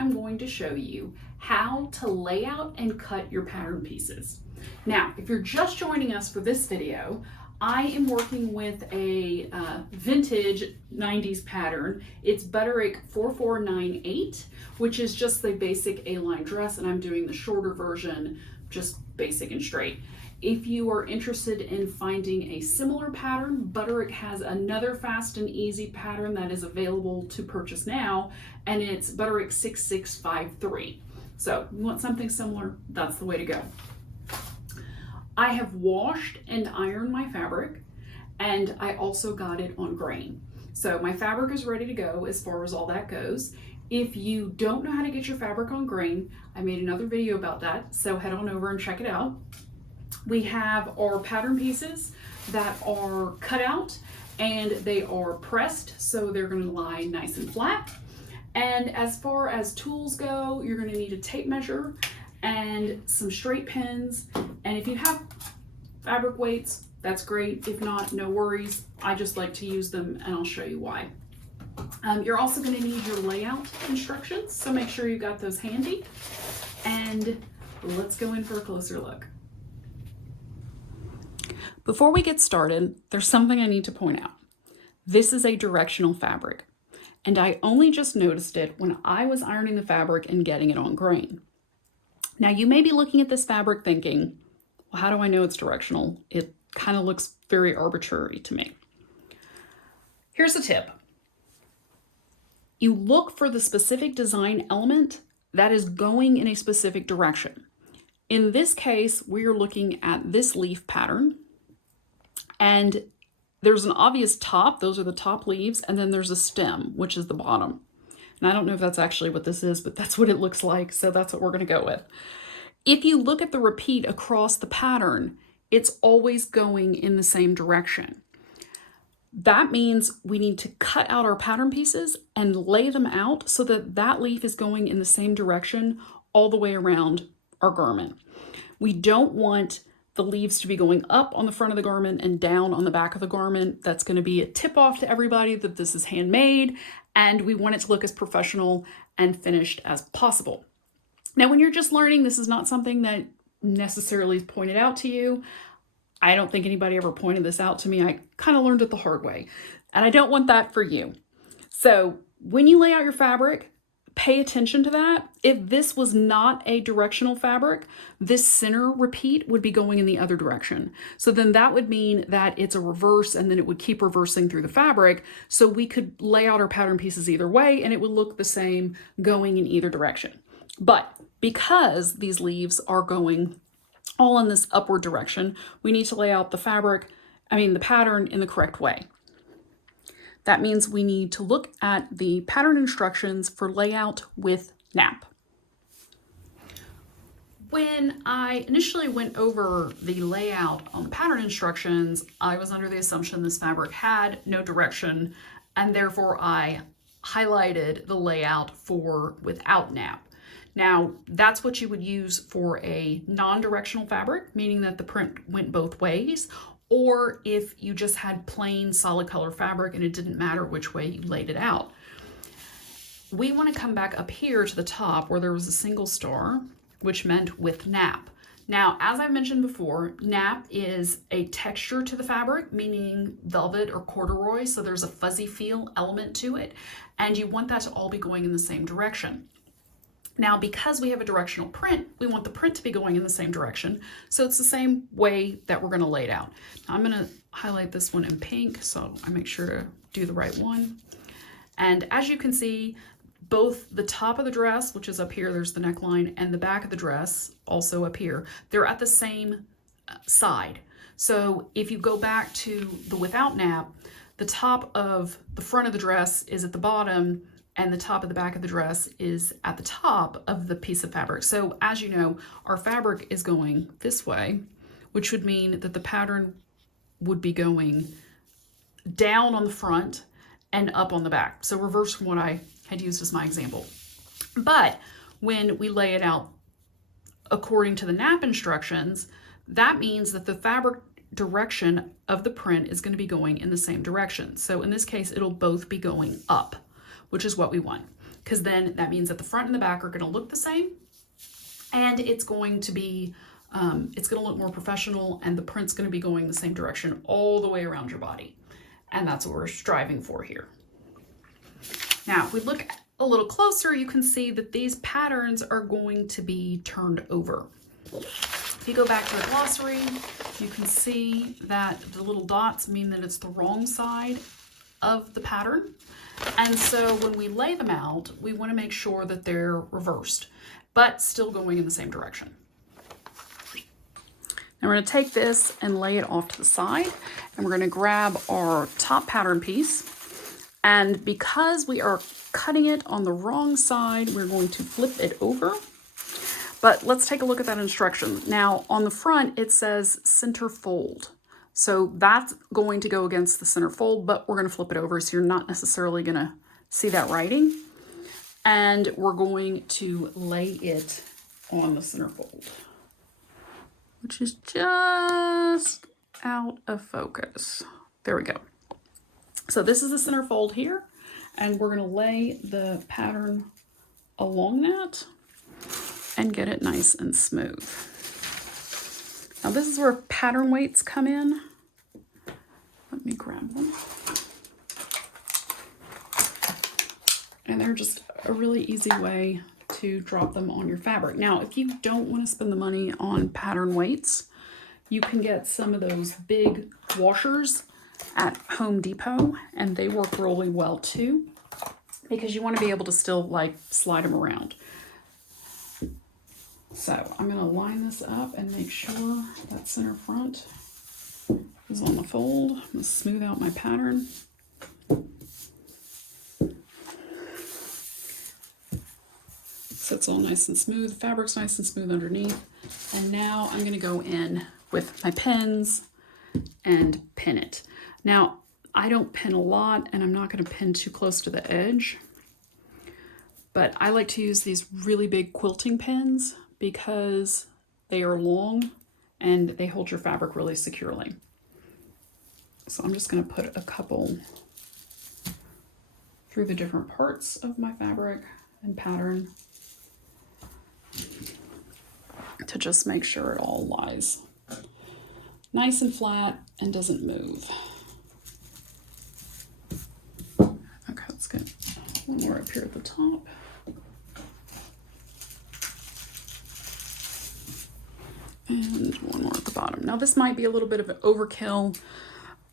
I'm going to show you how to lay out and cut your pattern pieces. Now, if you're just joining us for this video, I am working with a vintage 90s pattern. It's Butterick 4498, which is just the basic A-line dress, and I'm doing the shorter version, just basic and straight. If you are interested in finding a similar pattern, Butterick has another fast and easy pattern that is available to purchase now, and it's Butterick 6653. So you want something similar, that's the way to go. I have washed and ironed my fabric, and I also got it on grain. So my fabric is ready to go as far as all that goes. If you don't know how to get your fabric on grain, I made another video about that, so head on over and check it out. We have our pattern pieces that are cut out and they are pressed, so they're going to lie nice and flat. And as far as tools go, you're going to need a tape measure and some straight pins. And if you have fabric weights, that's great. If not, no worries. I just like to use them, and I'll show you why. You're also going to need your layout instructions, so make sure you got those handy. And let's go in for a closer look. Before we get started, there's something I need to point out. This is a directional fabric, and I only just noticed it when I was ironing the fabric and getting it on grain. Now, you may be looking at this fabric thinking, well, how do I know it's directional? It kind of looks very arbitrary to me. Here's a tip. You look for the specific design element that is going in a specific direction. In this case, we are looking at this leaf pattern, and there's an obvious top, those are the top leaves, and then there's a stem, which is the bottom. And I don't know if that's actually what this is, but that's what it looks like, so that's what we're going to go with. If you look at the repeat across the pattern, it's always going in the same direction. That means we need to cut out our pattern pieces and lay them out so that that leaf is going in the same direction all the way around our garment. We don't want the leaves to be going up on the front of the garment and down on the back of the garment. That's going to be a tip off to everybody that this is handmade, and we want it to look as professional and finished as possible. Now, when you're just learning, this is not something that necessarily is pointed out to you. I don't think anybody ever pointed this out to me. I kind of learned it the hard way, and I don't want that for you. So when you lay out your fabric, pay attention to that. If this was not a directional fabric, this center repeat would be going in the other direction. So then that would mean that it's a reverse, and then it would keep reversing through the fabric. So we could lay out our pattern pieces either way, and it would look the same going in either direction. But because these leaves are going all in this upward direction, we need to lay out the pattern in the correct way. That means we need to look at the pattern instructions for layout with nap. When I initially went over the layout on the pattern instructions, I was under the assumption this fabric had no direction, and therefore I highlighted the layout for without nap. Now, that's what you would use for a non-directional fabric, meaning that the print went both ways, or if you just had plain solid color fabric and it didn't matter which way you laid it out. We want to come back up here to the top where there was a single star, which meant with nap. Now, as I mentioned before, nap is a texture to the fabric, meaning velvet or corduroy, so there's a fuzzy feel element to it, and you want that to all be going in the same direction. Now, because we have a directional print, we want the print to be going in the same direction. So it's the same way that we're going to lay it out. Now, I'm going to highlight this one in pink, so I make sure to do the right one. And as you can see, both the top of the dress, which is up here, there's the neckline, and the back of the dress, also up here, they're at the same side. So if you go back to the without nap, the top of the front of the dress is at the bottom, and the top of the back of the dress is at the top of the piece of fabric. So as you know, our fabric is going this way, which would mean that the pattern would be going down on the front and up on the back. So reverse from what I had used as my example. But when we lay it out according to the nap instructions, that means that the fabric direction of the print is going to be going in the same direction. So in this case, it'll both be going up, which is what we want. because then that means that the front and the back are going to look the same, and it's going to be it's going to look more professional, and the print's going to be going the same direction all the way around your body. And that's what we're striving for here. Now, if we look a little closer, you can see that these patterns are going to be turned over. If you go back to the glossary, you can see that the little dots mean that it's the wrong side of the pattern. And so when we lay them out, we want to make sure that they're reversed, but still going in the same direction. Now we're going to take this and lay it off to the side, and we're going to grab our top pattern piece. And because we are cutting it on the wrong side, we're going to flip it over. But let's take a look at that instruction. Now on the front, it says center fold. So that's going to go against the center fold, but we're going to flip it over so you're not necessarily going to see that writing. And we're going to lay it on the center fold, which is just out of focus. There we go. So this is the center fold here, and we're going to lay the pattern along that and get it nice and smooth. Now this is where pattern weights come in. Let me grab them. And they're just a really easy way to drop them on your fabric. Now, if you don't want to spend the money on pattern weights, you can get some of those big washers at Home Depot, and they work really well too, because you want to be able to still like slide them around. So I'm going to line this up and make sure that center front is on the fold. I'm going to smooth out my pattern. So it's all nice and smooth. Fabric's nice and smooth underneath. And now I'm going to go in with my pins and pin it. Now, I don't pin a lot, and I'm not going to pin too close to the edge, but I like to use these really big quilting pins because they are long and they hold your fabric really securely. So I'm just going to put a couple through the different parts of my fabric and pattern to just make sure it all lies nice and flat and doesn't move. Okay, let's get one more up here at the top. And one more at the bottom. Now this might be a little bit of an overkill,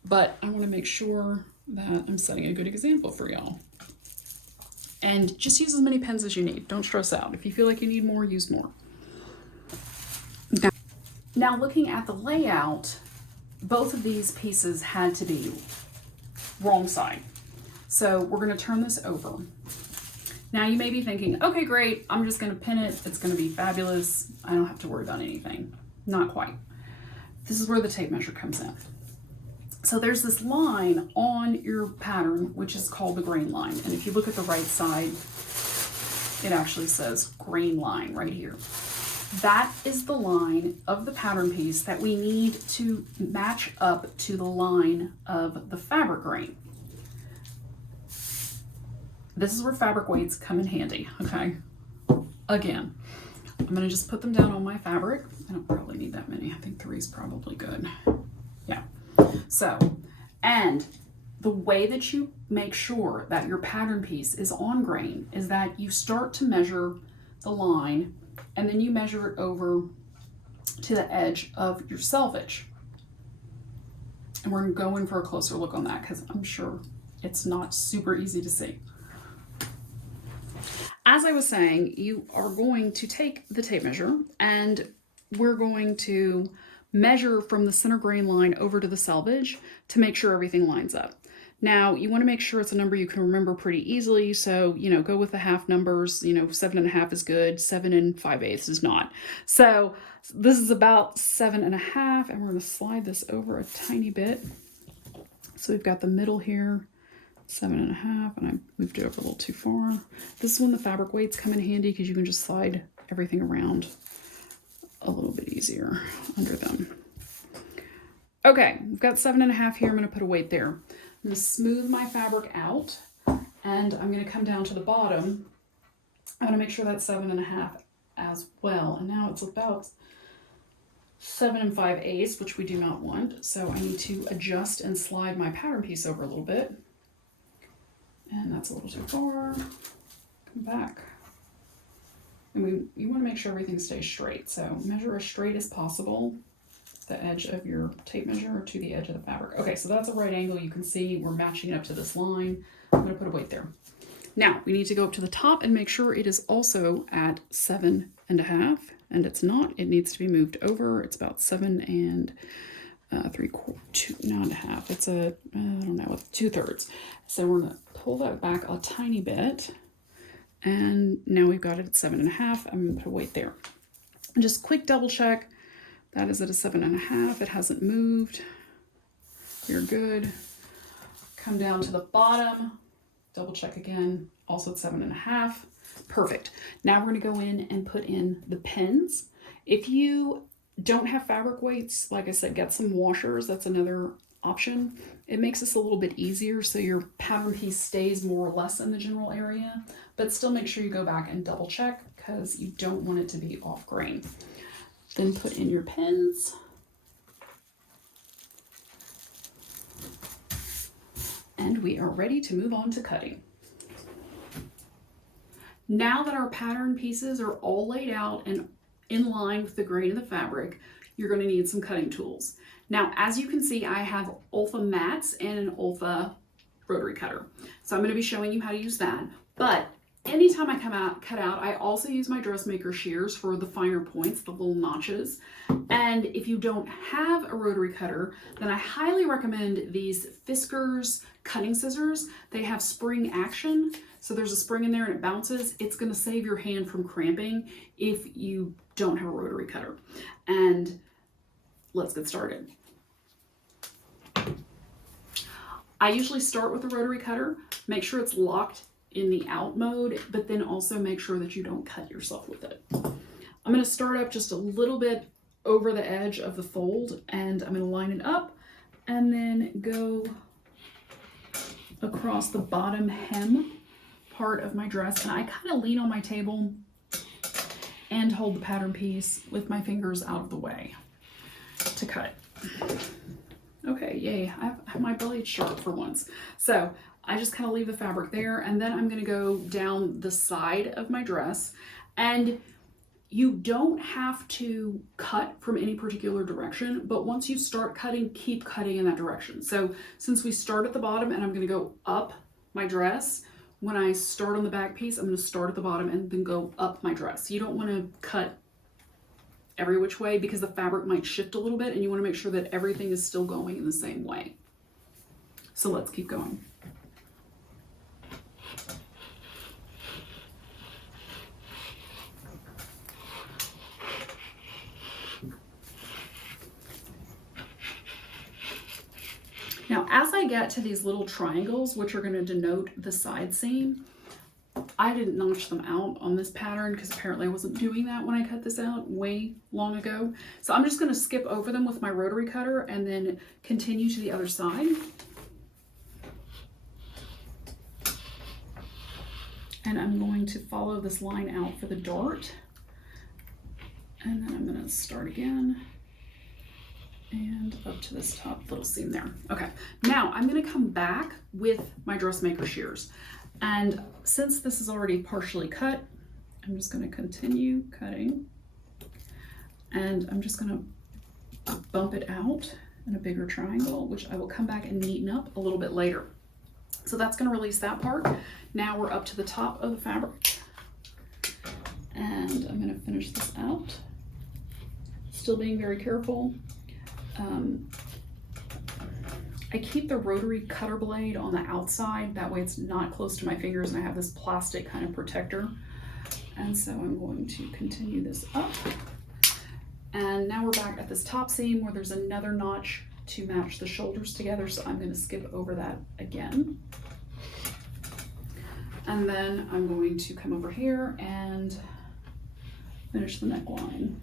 but I want to make sure that I'm setting a good example for y'all. And just use as many pins as you need. Don't stress out. If you feel like you need more, use more. Now looking at the layout, both of these pieces had to be wrong side. So we're going to turn this over. Now you may be thinking, okay, great, I'm just going to pin it. It's going to be fabulous. I don't have to worry about anything. Not quite. This is where the tape measure comes in. So there's this line on your pattern, which is called the grain line. And if you look at the right side, it actually says grain line right here. That is the line of the pattern piece that we need to match up to the line of the fabric grain. This is where fabric weights come in handy, okay? Again, I'm gonna just put them down on my fabric. I don't probably need that many. I think 3 is probably good. Yeah. So, and the way that you make sure that your pattern piece is on grain is that you start to measure the line and then you measure it over to the edge of your selvage. And we're gonna go in for a closer look on that because I'm sure it's not super easy to see. As I was saying, you are going to take the tape measure and we're going to measure from the center grain line over to the selvage to make sure everything lines up. Now, you want to make sure it's a number you can remember pretty easily. So, go with the half numbers. 7.5 is good. 7 5/8 is not. So this is about 7.5, and we're going to slide this over a tiny bit. So we've got the middle here, 7.5, and I moved it over a little too far. This is when the fabric weights come in handy because you can just slide everything around a little bit easier under them. Okay, we've got 7.5 here. I'm going to put a weight there. I'm going to smooth my fabric out, and I'm going to come down to the bottom I want to make sure that's 7.5 as well. And now it's about 7 5/8, which we do not want. So I need to adjust and slide my pattern piece over a little bit. And that's a little too far. Come back. And you want to make sure everything stays straight. So measure as straight as possible, the edge of your tape measure to the edge of the fabric. Okay, so that's a right angle. You can see we're matching up to this line. I'm going to put a weight there. Now we need to go up to the top and make sure it is also at 7.5, and it's not. It needs to be moved over. It's about 7 3/4, 9.5. It's I don't know, 2/3. So we're going to pull that back a tiny bit, and now we've got it at 7.5. I'm going to put a weight there. And just quick double check. That is at a 7.5. It hasn't moved. You're good. Come down to the bottom. Double check again, also at 7.5. Perfect. Now we're going to go in and put in the pins. If you don't have fabric weights, like I said, get some washers. That's another option. It makes this a little bit easier so your pattern piece stays more or less in the general area, but still make sure you go back and double check because you don't want it to be off grain. Then put in your pins. And we are ready to move on to cutting. Now that our pattern pieces are all laid out and in line with the grain of the fabric, you're going to need some cutting tools. Now, as you can see, I have Olfa mats and an Olfa rotary cutter. So I'm going to be showing you how to use that. But anytime I cut out, I also use my dressmaker shears for the finer points, the little notches. And if you don't have a rotary cutter, then I highly recommend these Fiskars cutting scissors. They have spring action. So there's a spring in there and it bounces. It's going to save your hand from cramping if you don't have a rotary cutter. And let's get started. I usually start with a rotary cutter, make sure it's locked in the out mode, but then also make sure that you don't cut yourself with it. I'm going to start up just a little bit over the edge of the fold, and I'm going to line it up and then go across the bottom hem part of my dress. And I kind of lean on my table and hold the pattern piece with my fingers out of the way to cut. Okay, yay, I have my blade sharp for once. So I just kind of leave the fabric there, and then I'm going to go down the side of my dress. And you don't have to cut from any particular direction, but once you start cutting, keep cutting in that direction. So since we start at the bottom and I'm going to go up my dress, when I start on the back piece, I'm going to start at the bottom and then go up my dress. You don't want to cut every which way because the fabric might shift a little bit, and you want to make sure that everything is still going in the same way. So let's keep going. Now, as I get to these little triangles, which are going to denote the side seam, I didn't notch them out on this pattern because apparently I wasn't doing that when I cut this out way long ago. So I'm just going to skip over them with my rotary cutter and then continue to the other side. And I'm going to follow this line out for the dart. And then I'm going to start again and up to this top little seam there. Okay, now I'm going to come back with my dressmaker shears. And since this is already partially cut, I'm just going to continue cutting. And I'm just going to bump it out in a bigger triangle, which I will come back and neaten up a little bit later. So that's going to release that part. Now we're up to the top of the fabric. And I'm going to finish this out. Still being very careful. I keep the rotary cutter blade on the outside, that way it's not close to my fingers and I have this plastic kind of protector. And so I'm going to continue this up. And now we're back at this top seam where there's another notch to match the shoulders together, so I'm going to skip over that again. And then I'm going to come over here and finish the neckline.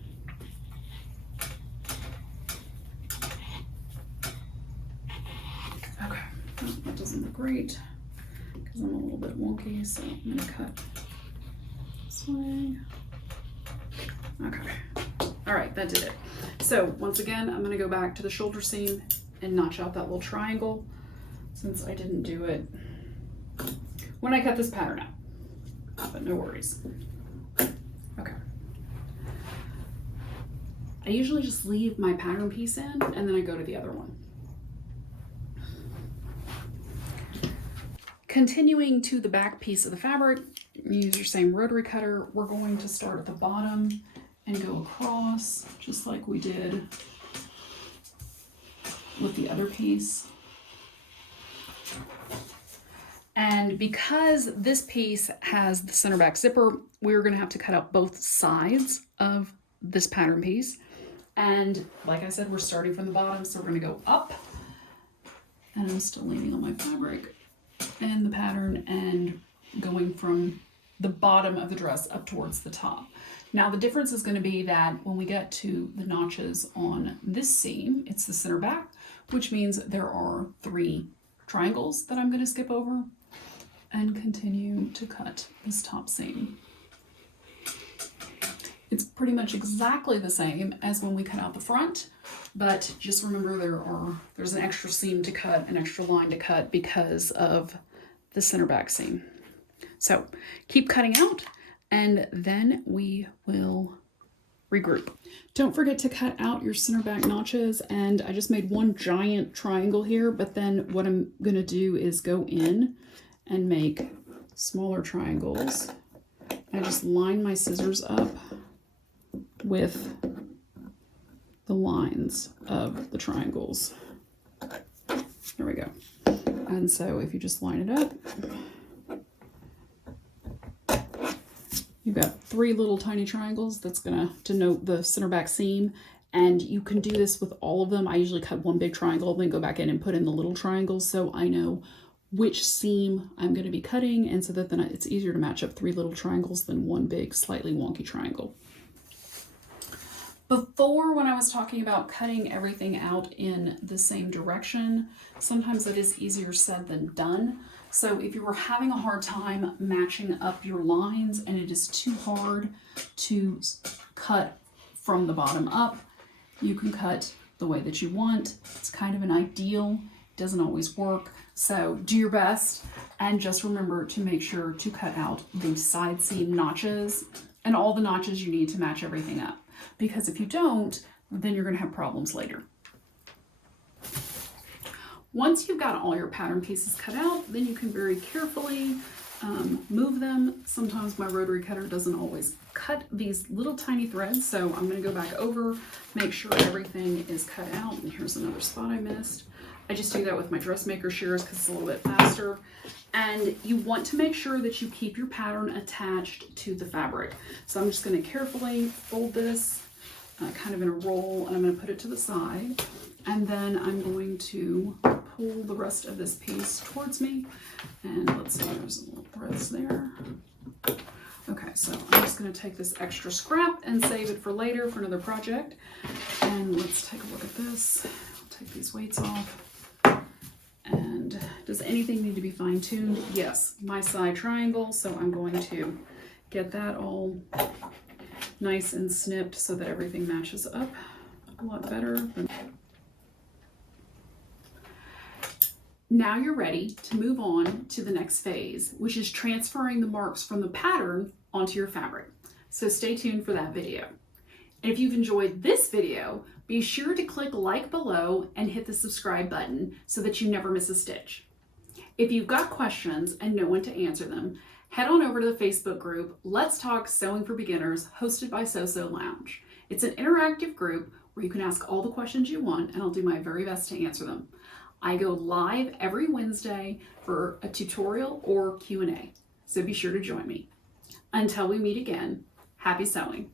Okay, that doesn't look great because I'm a little bit wonky, so I'm going to cut this way. Okay. All right, that did it. So once again, I'm gonna go back to the shoulder seam and notch out that little triangle since I didn't do it when I cut this pattern out, but no worries. Okay. I usually just leave my pattern piece in and then I go to the other one. Continuing to the back piece of the fabric, use your same rotary cutter. We're going to start at the bottom and go across just like we did with the other piece. And because this piece has the center back zipper, we're going to have to cut out both sides of this pattern piece. And like I said, we're starting from the bottom, so we're going to go up. And I'm still leaning on my fabric and the pattern and going from the bottom of the dress up towards the top. Now the difference is going to be that when we get to the notches on this seam, it's the center back, which means there are 3 triangles that I'm going to skip over and continue to cut this top seam. It's pretty much exactly the same as when we cut out the front, but just remember there's an extra seam to cut, an extra line to cut because of the center back seam. So keep cutting out and then we will regroup. Don't forget to cut out your center back notches, and I just made one giant triangle here, but then what I'm gonna do is go in and make smaller triangles. I just line my scissors up with the lines of the triangles. There we go. And so if you just line it up, you've got 3 little tiny triangles. That's gonna denote the center back seam. And you can do this with all of them. I usually cut one big triangle, then go back in and put in the little triangles so I know which seam I'm gonna be cutting, and so that then it's easier to match up 3 little triangles than one big slightly wonky triangle. Before, when I was talking about cutting everything out in the same direction, sometimes it is easier said than done. So if you were having a hard time matching up your lines and it is too hard to cut from the bottom up, you can cut the way that you want. It's kind of an ideal, it doesn't always work. So do your best and just remember to make sure to cut out the side seam notches and all the notches you need to match everything up. Because if you don't, then you're going to have problems later. Once you've got all your pattern pieces cut out, then you can very carefully move them. Sometimes my rotary cutter doesn't always cut these little tiny threads, so I'm going to go back over, make sure everything is cut out. And here's another spot I missed. I just do that with my dressmaker shears because it's a little bit faster. And you want to make sure that you keep your pattern attached to the fabric. So I'm just going to carefully fold this kind of in a roll, and I'm going to put it to the side. And then I'm going to pull the rest of this piece towards me. And let's see, there's a little threads there. Okay, so I'm just going to take this extra scrap and save it for later for another project. And let's take a look at this. I'll take these weights off. And does anything need to be fine-tuned? Yes, my side triangle, so I'm going to get that all nice and snipped so that everything matches up a lot better. Now you're ready to move on to the next phase, which is transferring the marks from the pattern onto your fabric. So stay tuned for that video. And if you've enjoyed this video, be sure to click like below and hit the subscribe button so that you never miss a stitch. If you've got questions and know when to answer them, head on over to the Facebook group, Let's Talk Sewing for Beginners, hosted by Sew Lounge. It's an interactive group where you can ask all the questions you want, and I'll do my very best to answer them. I go live every Wednesday for a tutorial or Q&A, so be sure to join me. Until we meet again, happy sewing.